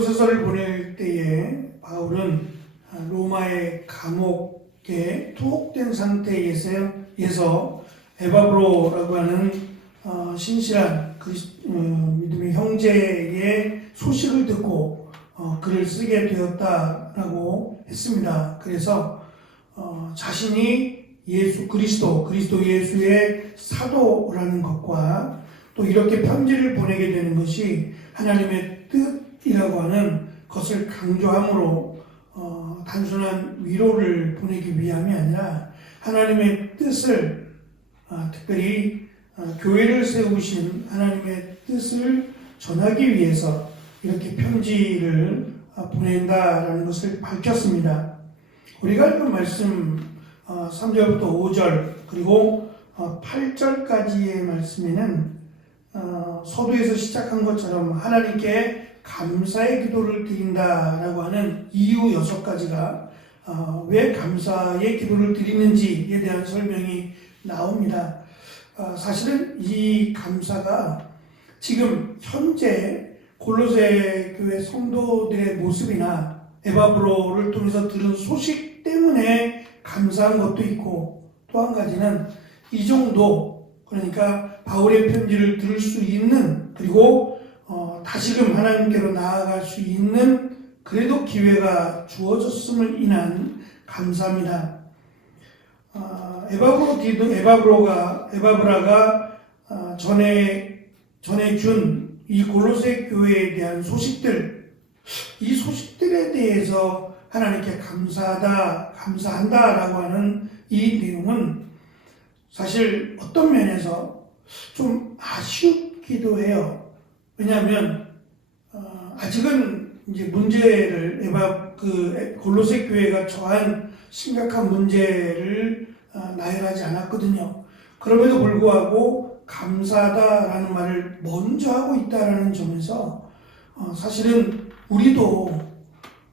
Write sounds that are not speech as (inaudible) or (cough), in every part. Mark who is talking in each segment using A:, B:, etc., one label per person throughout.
A: 골로새서를 보낼 때에 바울은 로마의 감옥에 투옥된 상태에서 에바브로라고 하는 어, 신실한 어, 믿음의 형제의 소식을 듣고 어, 글을 쓰게 되었다라고 했습니다. 그래서 어, 자신이 예수 그리스도 그리스도 예수의 사도라는 것과 또 이렇게 편지를 보내게 되는 것이 하나님의 뜻이라고 하는 것을 강조함으로 어, 단순한 위로를 보내기 위함이 아니라 하나님의 뜻을 어, 특별히 어, 교회를 세우신 하나님의 뜻을 전하기 위해서 이렇게 편지를 어, 보낸다라는 것을 밝혔습니다. 우리가 읽은 말씀 어, 3절부터 5절 그리고 어, 8절까지의 말씀에는 어, 서두에서 시작한 것처럼 하나님께 감사의 기도를 드린다라고 하는 이유 여섯 가지가 어, 왜 감사의 기도를 드리는지에 대한 설명이 나옵니다. 어, 사실은 이 감사가 지금 현재 골로새 교회 성도들의 모습이나 에바브로를 통해서 들은 소식 때문에 감사한 것도 있고 또 한 가지는 이 정도 그러니까 바울의 편지를 들을 수 있는 그리고 어, 다시금 하나님께로 나아갈 수 있는 그래도 기회가 주어졌음을 인한 감사입니다. 어, 에바브로 디도 에바브로가 에바브라가 어, 전에 전에 준 이 골로새 교회에 대한 소식들 이 소식들에 대해서 하나님께 감사하다 감사한다라고 하는 이 내용은 사실 어떤 면에서 좀 아쉽기도 해요. 왜냐하면 어, 아직은 이제 문제를 에바 그 골로새 교회가 처한 심각한 문제를 어, 나열하지 않았거든요. 그럼에도 불구하고 감사하다라는 말을 먼저 하고 있다라는 점에서 어, 사실은 우리도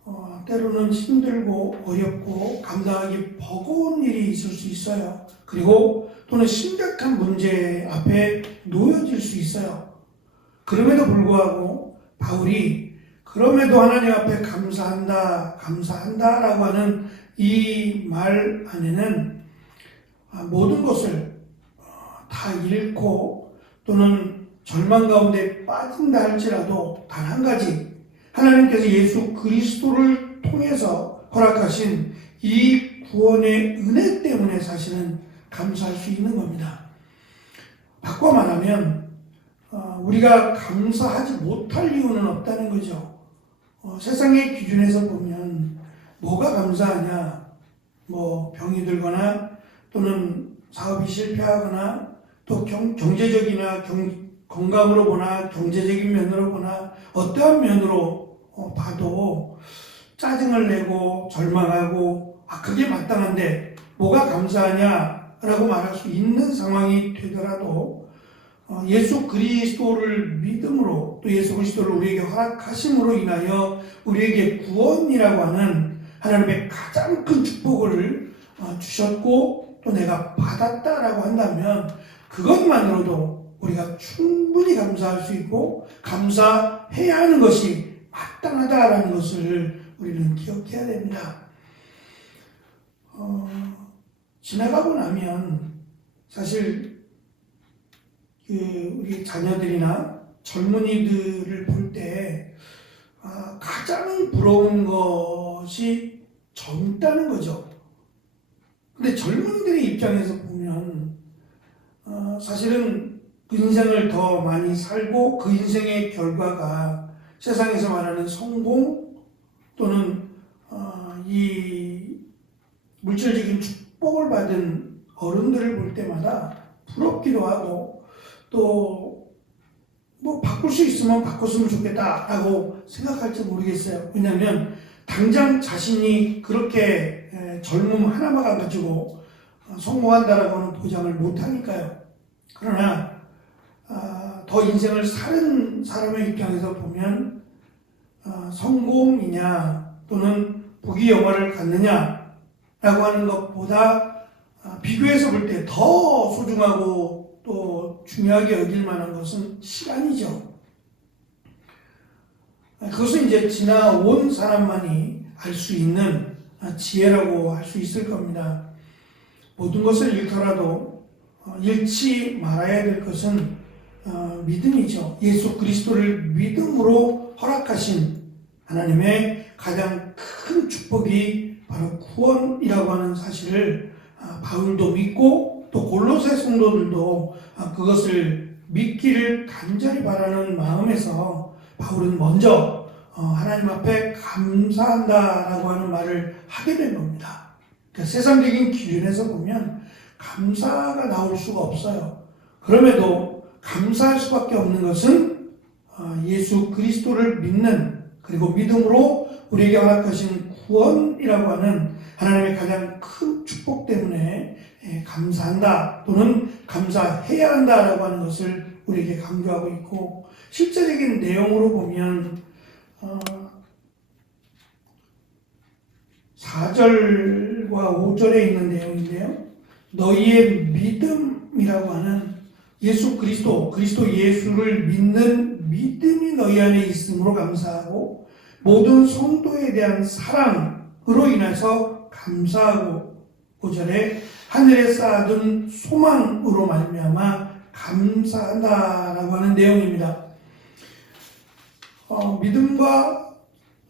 A: 어, 때로는 힘들고 어렵고 감당하기 버거운 일이 있을 수 있어요. 그리고 또는 심각한 문제 앞에 놓여질 수 있어요. 그럼에도 불구하고 바울이 그럼에도 하나님 앞에 감사한다, 감사한다 라고 하는 이 말 안에는 아, 모든 것을 어, 다 잃고 또는 절망 가운데 빠진다 할지라도 단 한 가지 하나님께서 예수 그리스도를 통해서 허락하신 이 구원의 은혜 때문에 사실은 감사할 수 있는 겁니다. 바꿔 말하면 어, 우리가 감사하지 못할 이유는 없다는 거죠. 어, 세상의 기준에서 보면 뭐가 감사하냐? 뭐 병이 들거나 또는 사업이 실패하거나 또 경, 경제적이나 경, 건강으로 보나 경제적인 면으로 보나 어떠한 면으로 어, 봐도 짜증을 내고 절망하고 아 그게 마땅한데 뭐가 감사하냐라고 말할 수 있는 상황이 되더라도 어, 예수 그리스도를 믿음으로 또 예수 그리스도를 우리에게 허락하심으로 인하여 우리에게 구원이라고 하는 하나님의 가장 큰 축복을 어, 주셨고 또 내가 받았다라고 한다면 그것만으로도 우리가 충분히 감사할 수 있고 감사해야 하는 것이 마땅하다라는 것을 우리는 기억해야 됩니다. 어, 지나가고 나면 사실 그 우리 자녀들이나 젊은이들을 볼때 아, 가장 부러운 것이 젊다는 거죠. 근데 젊은이들의 입장에서 보면 어, 사실은 그 인생을 더 많이 살고 그 인생의 결과가 세상에서 말하는 성공 또는 어, 이 물질적인 축복을 받은 어른들을 볼 때마다 부럽기도 하고 또 뭐 바꿀 수 있으면 바꿨으면 좋겠다라고 생각할지 모르겠어요. 왜냐하면 당장 자신이 그렇게 젊음 하나만 가지고 성공한다라고 하는 보장을 못하니까요. 그러나 아, 더 인생을 사는 사람의 입장에서 보면 아, 성공이냐 또는 부귀 영화를 갖느냐라고 하는 것보다 아, 비교해서 볼 때 더 소중하고 또 중요하게 여길 만한 것은 시간이죠. 그것은 이제 지나온 사람만이 알 수 있는 지혜라고 할 수 있을 겁니다. 모든 것을 잃더라도 어, 잃지 말아야 될 것은 어, 믿음이죠. 예수 그리스도를 믿음으로 허락하신 하나님의 가장 큰 축복이 바로 구원이라고 하는 사실을 아, 바울도 믿고 또 골로새 성도들도 아, 그것을 믿기를 간절히 바라는 마음에서 바울은 먼저 어, 하나님 앞에 감사한다라고 하는 말을 하게 된 겁니다. 그러니까 세상적인 기준에서 보면 감사가 나올 수가 없어요. 그럼에도 감사할 수밖에 없는 것은 어, 예수 그리스도를 믿는 그리고 믿음으로 우리에게 허락하신 구원이라고 하는 하나님의 가장 큰 축복 때문에 예, 감사한다 또는 감사해야 한다라고 하는 것을 우리에게 강조하고 있고 실제적인 내용으로 보면 어, 4절과 5절에 있는 내용인데요. 너희의 믿음이라고 하는 예수 그리스도, 그리스도 예수를 믿는 믿음이 너희 안에 있음으로 감사하고 모든 성도에 대한 사랑으로 인해서 감사하고 5절에 하늘에 쌓아둔 소망으로 말미암아 감사한다라고 하는 내용입니다. 어, 믿음과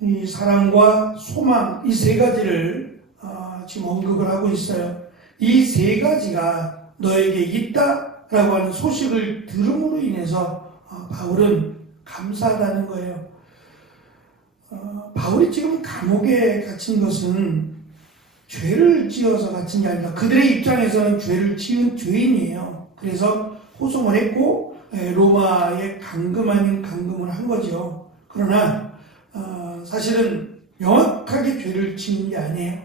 A: 이 사랑과 소망 이 세 가지를 어, 지금 언급을 하고 있어요. 이 세 가지가 너에게 있다라고 하는 소식을 들음으로 인해서 어, 바울은 감사하다는 거예요. 어, 바울이 지금 감옥에 갇힌 것은 죄를 지어서 갇힌 게 아니라 그들의 입장에서는 죄를 지은 죄인이에요. 그래서 호송을 했고 에, 로마에 감금 아닌 감금을 한 거죠. 그러나 어, 사실은 명확하게 죄를 지은 게 아니에요.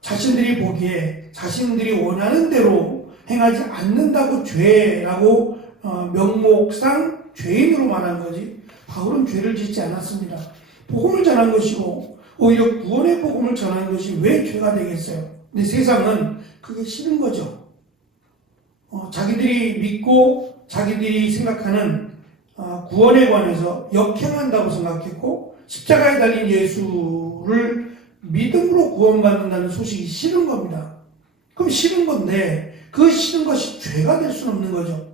A: 자신들이 보기에 자신들이 원하는 대로 행하지 않는다고 죄라고 어, 명목상 죄인으로 말한 거지 바울은 죄를 짓지 않았습니다. 복음을 전한 것이고 오히려 구원의 복음을 전하는 것이 왜 죄가 되겠어요? 근데 세상은 그게 싫은 거죠. 어, 자기들이 믿고 자기들이 생각하는 어, 구원에 관해서 역행한다고 생각했고 십자가에 달린 예수를 믿음으로 구원받는다는 소식이 싫은 겁니다. 그럼 싫은 건데 그 싫은 것이 죄가 될 수는 없는 거죠.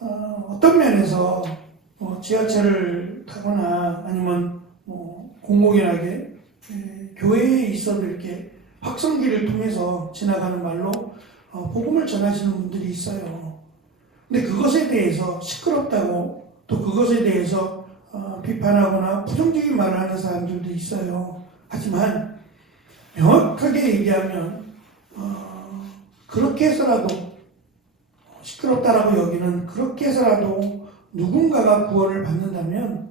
A: 어, 떤 면에서 어, 지하철을 타거나 아니면 뭐 공공연하게 에, 교회에 있어도 이렇게 확성기를 통해서 지나가는 말로 어, 복음을 전하시는 분들이 있어요. 근데 그것에 대해서 시끄럽다고 또 그것에 대해서 어, 비판하거나 부정적인 말을 하는 사람들도 있어요. 하지만 명확하게 얘기하면 어, 그렇게 해서라도 시끄럽다라고 여기는 그렇게 해서라도 누군가가 구원을 받는다면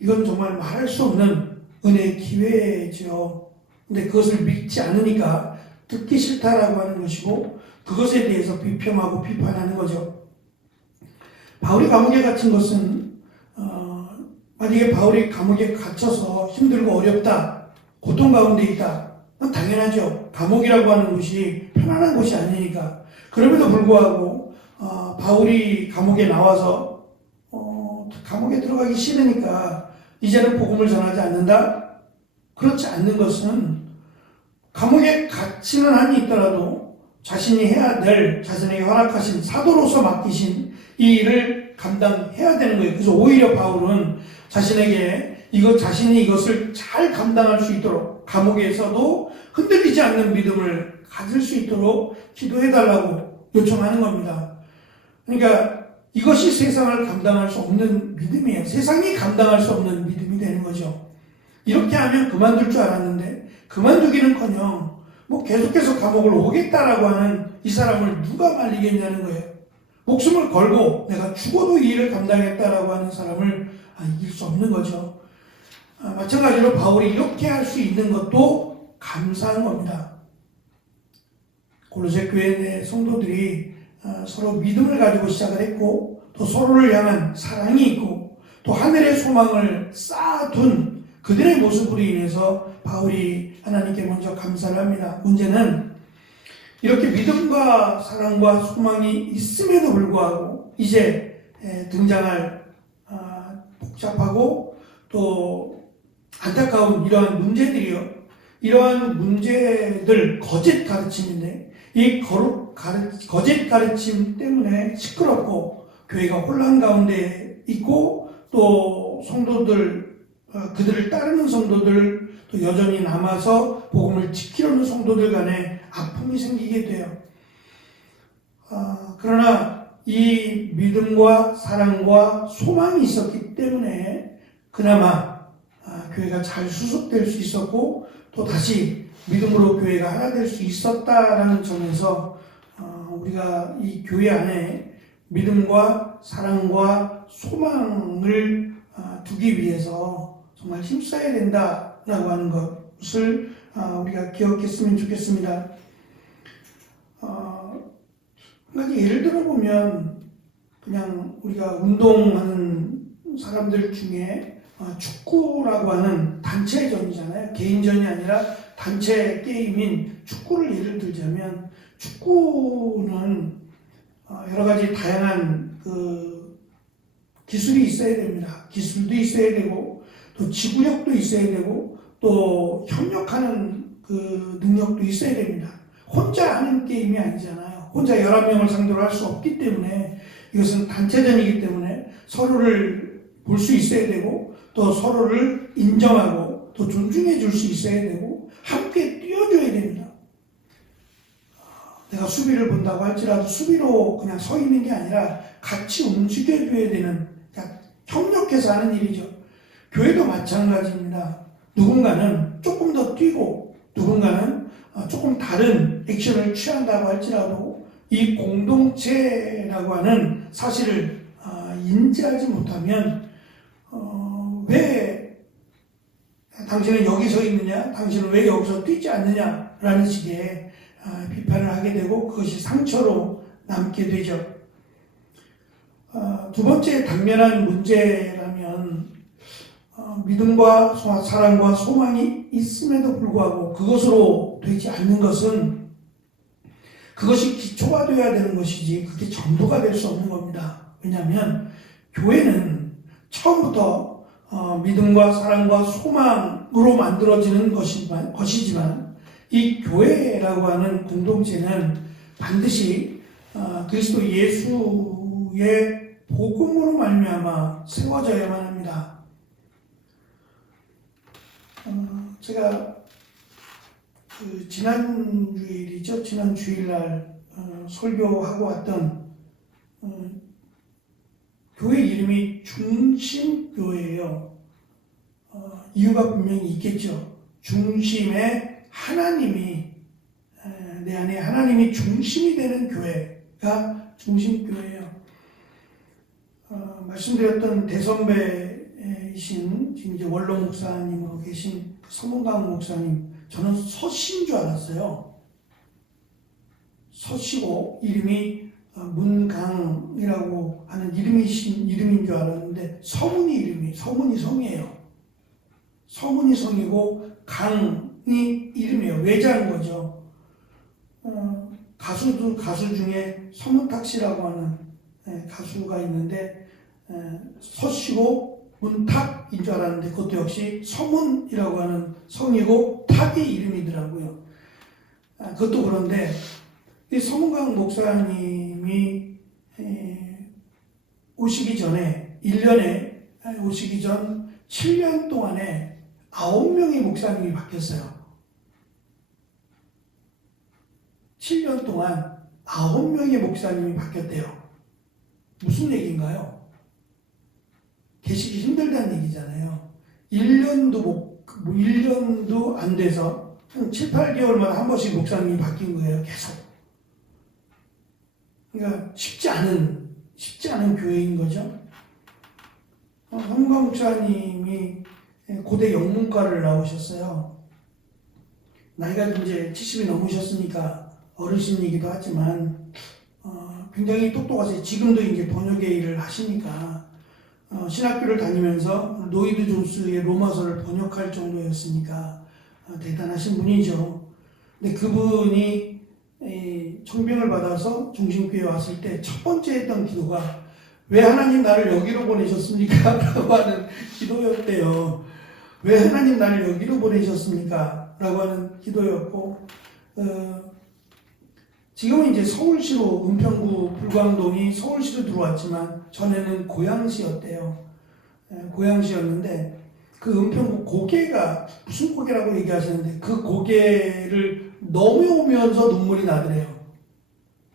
A: 이건 정말 말할 수 없는 은혜의 기회죠. 근데 그것을 믿지 않으니까 듣기 싫다라고 하는 것이고 그것에 대해서 비평하고 비판하는 거죠. 바울이 감옥에 갇힌 것은 어, 만약에 바울이 감옥에 갇혀서 힘들고 어렵다, 고통 가운데 있다, 당연하죠. 감옥이라고 하는 곳이 편안한 곳이 아니니까. 그럼에도 불구하고 어, 바울이 감옥에 나와서 어, 감옥에 들어가기 싫으니까 이제는 복음을 전하지 않는다. 그렇지 않는 것은 감옥에 갇히는 한이 있더라도 자신이 해야 될 자신에게 허락하신 사도로서 맡기신 이 일을 감당해야 되는 거예요. 그래서 오히려 바울은 자신에게 이것 자신이 이것을 잘 감당할 수 있도록 감옥에서도 흔들리지 않는 믿음을 가질 수 있도록 기도해 달라고 요청하는 겁니다. 그러니까 이것이 세상을 감당할 수 없는 믿음이에요. 세상이 감당할 수 없는 믿음이 되는 거죠. 이렇게 하면 그만둘 줄 알았는데 그만두기는커녕 뭐 계속해서 감옥을 오겠다라고 하는 이 사람을 누가 말리겠냐는 거예요. 목숨을 걸고 내가 죽어도 이 일을 감당했다라고 하는 사람을 아, 이길 수 없는 거죠. 아, 마찬가지로 바울이 이렇게 할 수 있는 것도 감사한 겁니다. 골로새 교회 내 성도들이 아, 서로 믿음을 가지고 시작을 했고 또 서로를 향한 사랑이 있고 또 하늘의 소망을 쌓아둔 그들의 모습으로 인해서 바울이 하나님께 먼저 감사를 합니다. 문제는 이렇게 믿음과 사랑과 소망이 있음에도 불구하고 이제 등장할 아, 복잡하고 또 안타까운 이러한 문제들이요. 이러한 문제들 거짓 가르침인데 이 거룩 가르, 거짓 가르침 때문에 시끄럽고 교회가 혼란 가운데 있고 또 성도들 어, 그들을 따르는 성도들 또 여전히 남아서 복음을 지키려는 성도들 간에 아픔이 생기게 돼요. 아, 그러나 이 믿음과 사랑과 소망이 있었기 때문에 그나마 아, 교회가 잘 수습될 수 있었고 또 다시 믿음으로 교회가 하나 될 수 있었다라는 점에서 어, 우리가 이 교회 안에 믿음과 사랑과 소망을 아, 두기 위해서 정말 힘써야 된다라고 하는 것을 아, 우리가 기억했으면 좋겠습니다. 어, 한 가지 예를 들어 보면 그냥 우리가 운동하는 사람들 중에 어, 축구라고 하는 단체전이잖아요. 개인전이 아니라 단체 게임인 축구를 예를 들자면 축구는 어, 여러 가지 다양한 그 기술이 있어야 됩니다. 기술도 있어야 되고 또 지구력도 있어야 되고 또 협력하는 그 능력도 있어야 됩니다. 혼자 하는 게임이 아니잖아요. 혼자 11명을 상대로 할 수 없기 때문에 이것은 단체전이기 때문에 서로를 볼 수 있어야 되고 또 서로를 인정하고 또 존중해 줄 수 있어야 되고 함께 뛰어줘야 됩니다. 내가 수비를 본다고 할지라도 수비로 그냥 서 있는 게 아니라 같이 움직여줘야 되는 그러니까 협력해서 하는 일이죠. 교회도 마찬가지입니다. 누군가는 조금 더 뛰고 누군가는 어, 조금 다른 액션을 취한다고 할지라도 이 공동체라고 하는 사실을 어, 인지하지 못하면 어, 왜 당신은 여기 서 있느냐? 당신은 왜 여기서 뛰지 않느냐? 라는 식의 아, 비판을 하게 되고 그것이 상처로 남게 되죠. 아, 두 번째 당면한 문제라면 어, 믿음과 소- 사랑과 소망이 있음에도 불구하고 그것으로 되지 않는 것은 그것이 기초가 되어야 되는 것이지 그게 전부가 될 수 없는 겁니다. 왜냐하면 교회는 처음부터 어, 믿음과 사랑과 소망으로 만들어지는 것이지만, 것 이 교회라고 하는 공동체는 반드시 어, 그리스도 예수의 복음으로 말미암아 세워져야만 합니다. 어, 제가 그 지난 주일이죠. 지난 주일날 어, 설교하고 왔던 어, 교회 이름이 중심교회예요. 어, 이유가 분명히 있겠죠. 중심에 하나님이 에, 내 안에 하나님이 중심이 되는 교회가 중심 교회예요. 어, 말씀드렸던 대선배이신 지금 이제 원로 목사님으로 계신 그 서문강 목사님 저는 서신 줄 알았어요. 서시고 이름이 어, 문강이라고 하는 이름이신 이름인 줄 알았는데 서문이 이름이 서문이 성이에요. 서문이 성이고 강 이 이름이에요. 외자인 거죠. 어, 가수도 가수 중에 서문탁 씨라고 하는 예, 가수가 있는데 예, 서씨고 문탁인 줄 알았는데 그것도 역시 서문이라고 하는 성이고 탁의 이름이더라고요. 아, 그것도 그런데 이 서문강 목사님이 에, 오시기 전에 1년에 오시기 전 7년 동안에 9명의 목사님이 바뀌었어요. 7년 동안 9명의 목사님이 바뀌었대요. 무슨 얘기인가요? 계시기 힘들다는 얘기잖아요. 1년도 못, 1년도 안 돼서 한 7, 8개월마다 한 번씩 목사님이 바뀐 거예요. 계속. 그러니까 쉽지 않은, 쉽지 않은 교회인 거죠. 어, 한강 목사님이 고대 영문과를 나오셨어요. 나이가 이제 70이 넘으셨으니까 어르신이기도 하지만, 어, 굉장히 똑똑하세요. 지금도 이제 번역의 일을 하시니까, 어, 신학교를 다니면서 노이드 존스의 로마서를 번역할 정도였으니까 어, 대단하신 분이죠. 근데 그분이 이 청병을 받아서 중심교회 왔을 때 첫 번째 했던 기도가 왜 하나님 나를 여기로 보내셨습니까? (laughs) 라고 하는 기도였대요. 왜 하나님 나를 여기로 보내셨습니까? 라고 하는 기도였고, 어, 지금은 이제 서울시로, 은평구 불광동이 서울시로 들어왔지만, 전에는 고양시였대요. 예, 고양시였는데, 그 은평구 고개가, 무슨 고개라고 얘기하시는데, 그 고개를 넘어오면서 눈물이 나더래요.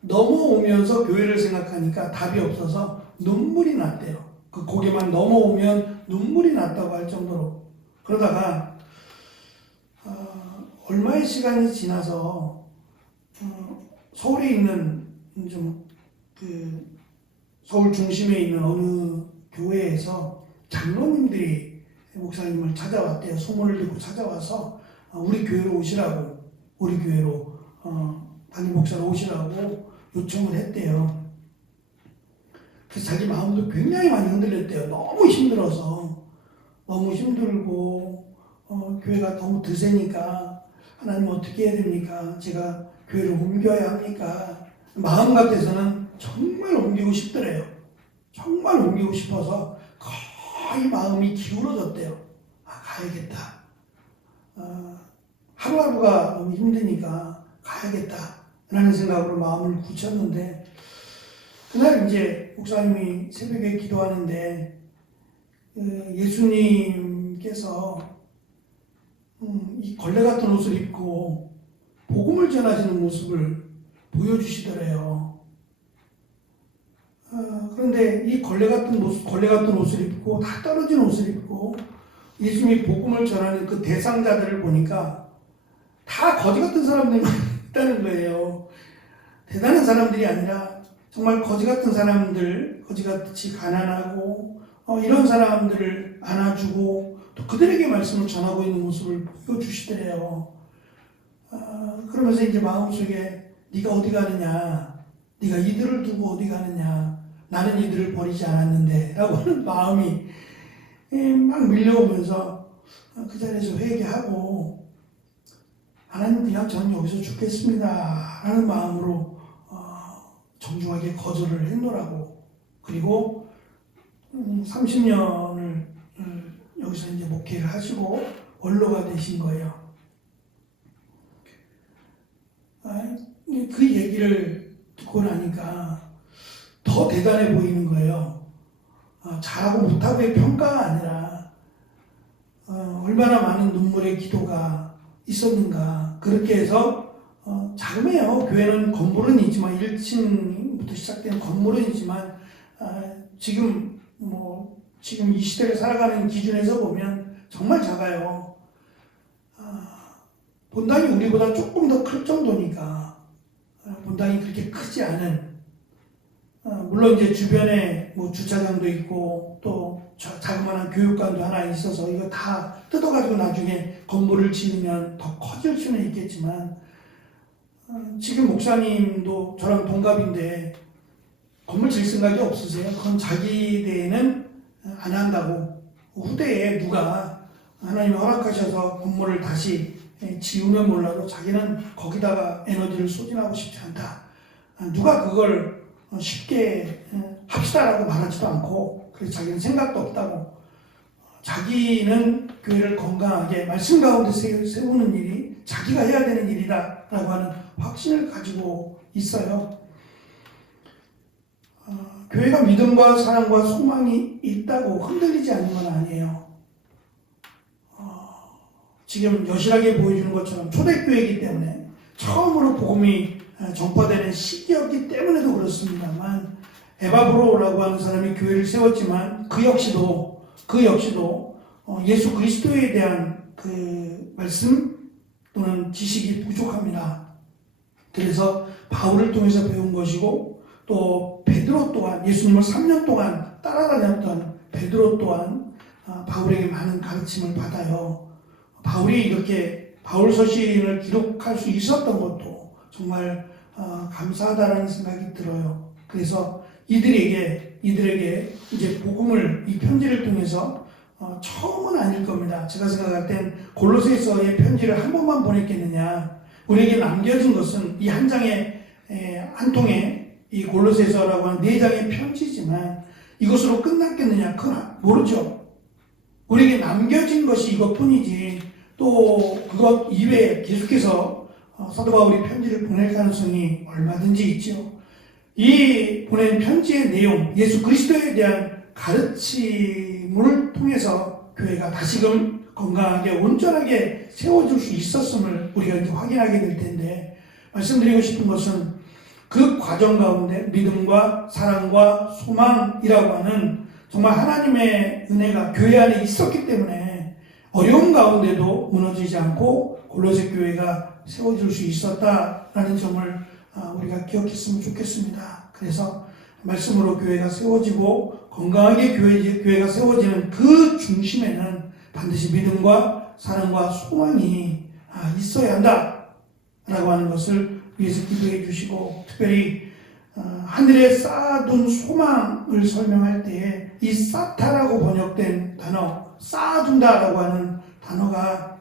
A: 넘어오면서 교회를 생각하니까 답이 없어서 눈물이 났대요. 그 고개만 넘어오면 눈물이 났다고 할 정도로. 그러다가, 어, 얼마의 시간이 지나서, 어, 서울에 있는 좀, 그, 서울 중심에 있는 어느 교회에서 장로님들이 목사님을 찾아왔대요. 소문을 듣고 찾아와서 어, 우리 교회로 오시라고, 우리 교회로, 어, 담임 목사로 오시라고 요청을 했대요. 그래서 자기 마음도 굉장히 많이 흔들렸대요. 너무 힘들어서. 너무 힘들고, 어, 교회가 너무 드세니까, 하나님 어떻게 해야 됩니까? 제가 교회를 옮겨야 합니까? 마음 같아서는 정말 옮기고 싶더래요. 정말 옮기고 싶어서 거의 마음이 기울어졌대요. 아, 가야겠다. 아, 하루하루가 너무 힘드니까 가야겠다. 라는 생각으로 마음을 굳혔는데, 그날 이제 목사님이 새벽에 기도하는데, 그 예수님께서 음, 이 걸레 같은 옷을 입고 복음을 전하시는 모습을 보여주시더래요. 어, 그런데 이 걸레 같은 모습, 걸레 같은 옷을 입고 다 떨어진 옷을 입고 예수님이 복음을 전하는 그 대상자들을 보니까 다 거지 같은 사람들이 (laughs) 있다는 거예요. 대단한 사람들이 아니라 정말 거지 같은 사람들, 거지같이 가난하고 어, 이런 사람들을 안아주고 또 그들에게 말씀을 전하고 있는 모습을 보여주시더래요. 어, 그러면서 이제 마음속에 네가 어디 가느냐, 네가 이들을 두고 어디 가느냐, 나는 이들을 버리지 않았는데 라고 하는 (laughs) 마음이 예, 막 밀려오면서 그 자리에서 회개하고 하나님 그냥 저는 여기서 죽겠습니다 라는 마음으로 어, 정중하게 거절을 했노라고 그리고 30년을 여기서 이제 목회를 하시고 원로가 되신 거예요. 아, 그 얘기를 듣고 나니까 더 대단해 보이는 거예요. 아, 잘하고 못하고의 평가가 아니라 어, 얼마나 많은 눈물의 기도가 있었는가. 그렇게 해서 어, 자그매요. 교회는 건물은 있지만 1층부터 시작된 건물은 있지만 아, 지금 뭐 지금 이 시대를 살아가는 기준에서 보면 정말 작아요. 아, 본당이 우리보다 조금 더 클 정도니까 아, 본당이 그렇게 크지 않은 아, 물론 이제 주변에 뭐 주차장도 있고 또 자- 자그마한 교육관도 하나 있어서 이거 다 뜯어가지고 나중에 건물을 지으면 더 커질 수는 있겠지만 아, 지금 목사님도 저랑 동갑인데 건물 질 생각이 없으세요? 그건 자기 대에는 안 한다고 후대에 누가 하나님 허락하셔서 건물을 다시 지으면 몰라도 자기는 거기다가 에너지를 소진하고 싶지 않다. 아, 누가 그걸 쉽게 합시다라고 말하지도 않고 그래서 자기는 생각도 없다고 자기는 교회를 건강하게 말씀 가운데 세- 세우는 일이 자기가 해야 되는 일이다 라고 하는 확신을 가지고 있어요. 어, 교회가 믿음과 사랑과 소망이 있다고 흔들리지 않는 건 아니에요. 어, 지금 여실하게 보여주는 것처럼 초대교회이기 때문에 처음으로 복음이 어, 전파되는 시기였기 때문에도 그렇습니다만 에바브로라고 하는 사람이 교회를 세웠지만 그 역시도 그 역시도 어, 예수 그리스도에 대한 그 말씀 또는 지식이 부족합니다. 그래서 바울을 통해서 배운 것이고 또 베드로 또한 예수님을 3년 동안 따라다녔던 베드로 또한 아, 바울에게 많은 가르침을 받아요. 바울이 이렇게 바울 서신을 기록할 수 있었던 것도 정말 아, 감사하다라는 생각이 들어요. 그래서 이들에게 이들에게 이제 복음을 이 편지를 통해서 어, 처음은 아닐 겁니다. 제가 생각할 땐 골로새서의 편지를 한 번만 보냈겠느냐. 우리에게 남겨진 것은 이 한 장의 에, 한 통의 이 골로새서라고 하는 네 장의 편지지만 이것으로 끝났겠느냐? 그건 모르죠. 우리에게 남겨진 것이 이것뿐이지 또 그것 이외에 계속해서 어, 사도 바울이 편지를 보낼 가능성이 얼마든지 있죠. 이 보낸 편지의 내용, 예수 그리스도에 대한 가르침을 통해서 교회가 다시금 건강하게 온전하게 세워줄 수 있었음을 우리가 이제 확인하게 될 텐데 말씀드리고 싶은 것은 그 과정 가운데 믿음과 사랑과 소망이라고 하는 정말 하나님의 은혜가 교회 안에 있었기 때문에 어려운 가운데도 무너지지 않고 골로새 교회가 세워질 수 있었다라는 점을 아, 우리가 기억했으면 좋겠습니다. 그래서 말씀으로 교회가 세워지고 건강하게 교회, 교회가 세워지는 그 중심에는 반드시 믿음과 사랑과 소망이 아, 있어야 한다라고 하는 것을 위해서 기도해 주시고 특별히 어, 하늘에 쌓아둔 소망을 설명할 때에 이 쌓다라고 번역된 단어 쌓아둔다라고 하는 단어가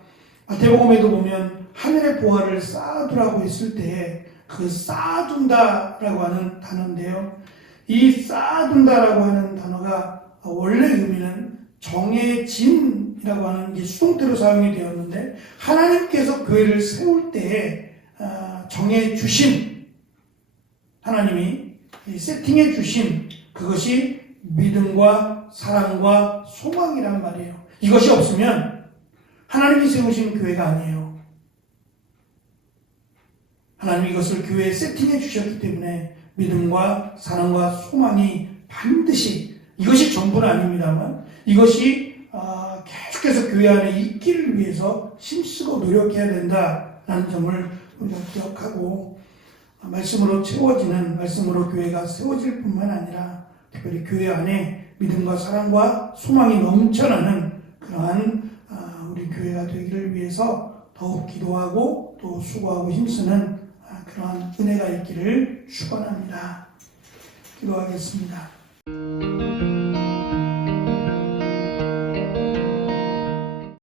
A: 마태복음에도 보면 하늘의 보화를 쌓아두라고 했을 때 그 쌓아둔다라고 하는 단어인데요. 이 쌓아둔다라고 하는 단어가 원래 의미는 정해진이라고 하는 게 수동태로 사용이 되었는데 하나님께서 교회를 세울 때 아, 정해 주심 하나님이 세팅해 주심 그것이 믿음과 사랑과 소망이란 말이에요. 이것이 없으면 하나님이 세우신 교회가 아니에요. 하나님이 이것을 교회에 세팅해 주셨기 때문에 믿음과 사랑과 소망이 반드시 이것이 전부는 아닙니다만 이것이 아, 계속해서 교회 안에 있기를 위해서 힘쓰고 노력해야 된다라는 점을 우리가 기억하고 아, 말씀으로 채워지는 말씀으로 교회가 세워질 뿐만 아니라 특별히 교회 안에 믿음과 사랑과 소망이 넘쳐나는 그러한 아, 우리 교회가 되기를 위해서 더욱 기도하고 또 수고하고 힘쓰는 아, 그러한 은혜가 있기를 축원합니다. 기도하겠습니다.